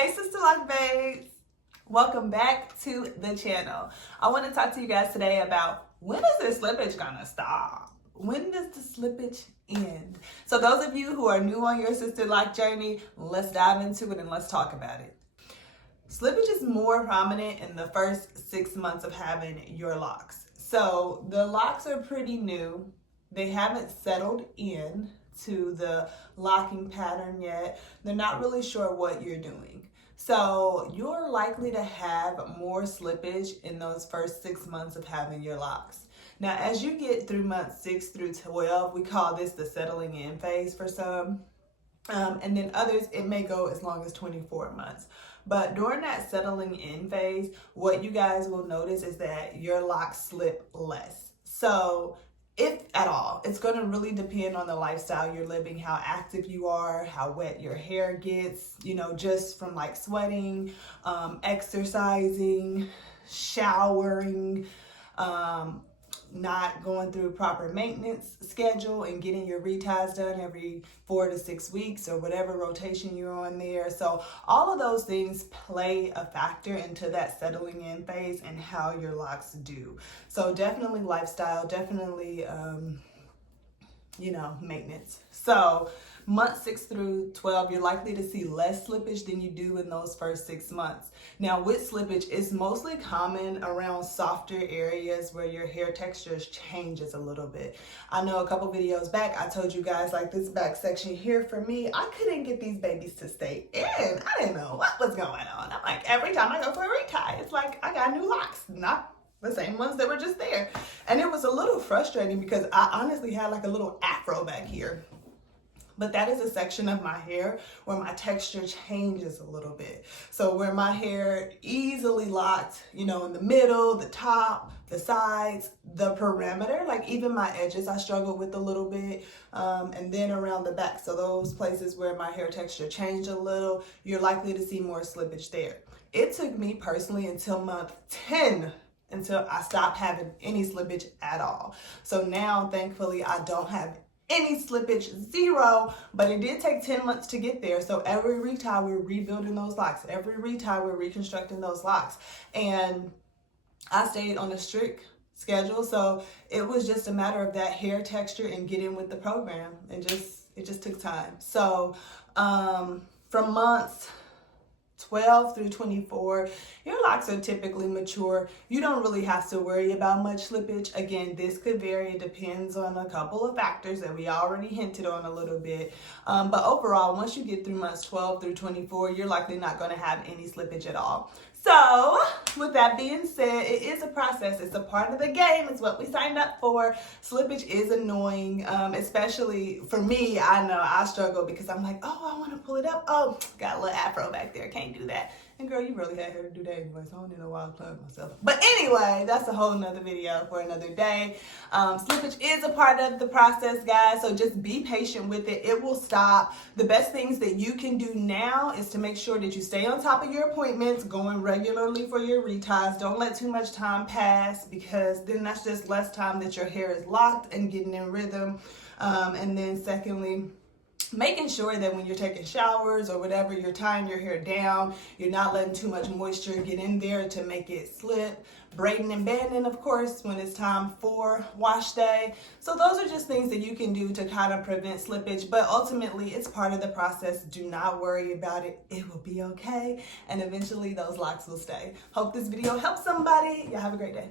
Hey Sisterlock babes, welcome back to the channel. I want to talk to you guys today about when is this slippage gonna stop? When does the slippage end? So those of you who are new on your Sisterlock journey, let's dive into it and let's talk about it. Slippage is more prominent in the first 6 months of having your locks. So the locks are pretty new. They haven't settled in to the locking pattern yet. They're not really sure what you're doing. So you're likely to have more slippage in those first 6 months of having your locks. Now, as you get through months 6 through 12, we call this the settling in phase for some. And then others, it may go as long as 24 months. But during that settling in phase, what you guys will notice is that your locks slip less. So if at all, it's going to really depend on the lifestyle you're living, how active you are, how wet your hair gets, just from like sweating, exercising, showering, not going through proper maintenance schedule and getting your reties done every 4 to 6 weeks or whatever rotation you're on there. So all of those things play a factor into that settling in phase and how your locks do. So definitely lifestyle, definitely, maintenance. So months 6 through 12, you're likely to see less slippage than you do in those first 6 months. Now with slippage, it's mostly common around softer areas where your hair texture changes a little bit. I know a couple videos back, I told you guys like this back section here for me, I couldn't get these babies to stay in. I didn't know what was going on. I'm like, every time I go for a retie, it's like I got new locks, not the same ones that were just there. And it was a little frustrating because I honestly had like a little afro back here. But that is a section of my hair where my texture changes a little bit. So where my hair easily locked, in the middle, the top, the sides, the perimeter, like even my edges I struggled with a little bit, and then around the back. So those places where my hair texture changed a little, you're likely to see more slippage there. It took me personally until month 10 until I stopped having any slippage at all. So now, thankfully, I don't have any slippage, 0, but it did take 10 months to get there. So every retie, we're rebuilding those locks. Every retie, we're reconstructing those locks. And I stayed on a strict schedule. So it was just a matter of that hair texture and getting with the program. It just took time. So from months 12 through 24, your locks are typically mature. You don't really have to worry about much slippage. Again, this could vary. It depends on a couple of factors that we already hinted on a little bit. But overall, once you get through months 12 through 24, you're likely not going to have any slippage at all. So with that being said, it is a process. It's a part of the game. It's what we signed up for. Slippage is annoying, especially for me. I know I struggle because I'm like, oh, I want to pull it up. Oh, got a little afro back there. Can't do that. And girl, you really had her to do that anyway, so I don't even know why I plugged myself. But anyway, that's a whole nother video for another day. Slippage is a part of the process, guys, so just be patient with it. It will stop. The best things that you can do now is to make sure that you stay on top of your appointments, going regularly for your reties. Don't let too much time pass because then that's just less time that your hair is locked and getting in rhythm. And then secondly, making sure that when you're taking showers or whatever, you're tying your hair down, you're not letting too much moisture get in there to make it slip. Braiding and banding, of course, when it's time for wash day. So those are just things that you can do to kind of prevent slippage, but ultimately it's part of the process. Do not worry about it. It will be okay. And eventually those locks will stay. Hope this video helps somebody. Y'all have a great day.